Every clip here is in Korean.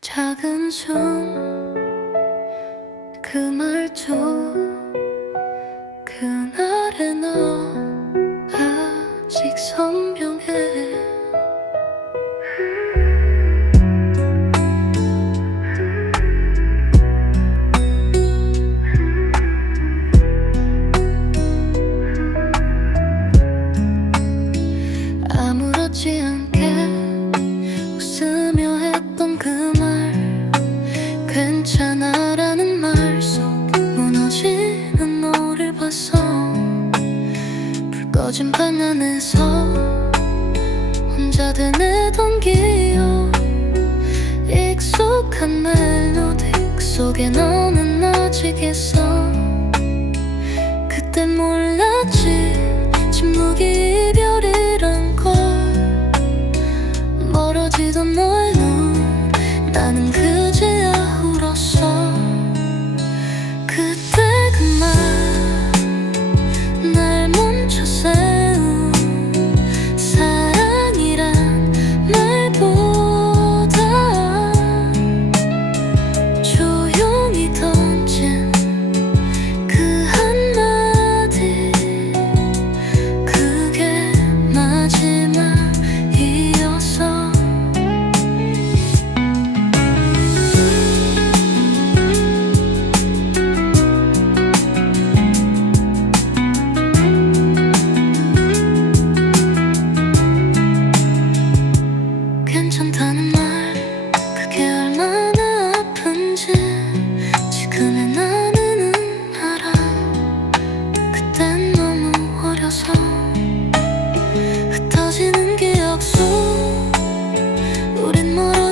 작은 숨그 말투 그날의 너 아직 선명해. 아무렇지 않게 안에서 혼자 되뇌던 기억 익숙한 멜로디 속에 너는 아직 있어. 그때 몰랐지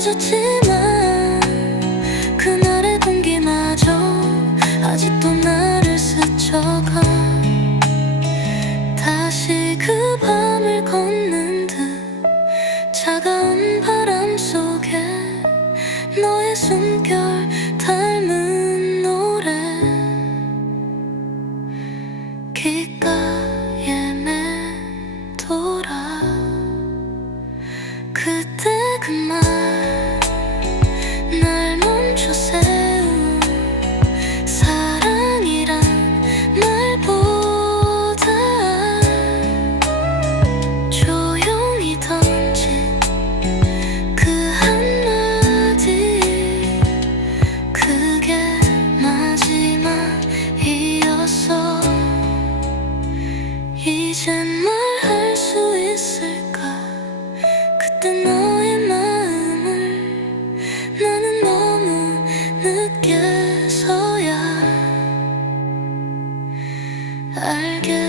멀어졌지만 그날의 공기마저 아직도 나를 스쳐가 다시 그 밤을 걷는 듯 차가운 바람 속에 너의 숨결 닮은 노래 귓가에 맴돌아 그때 그말 늦게서야 알게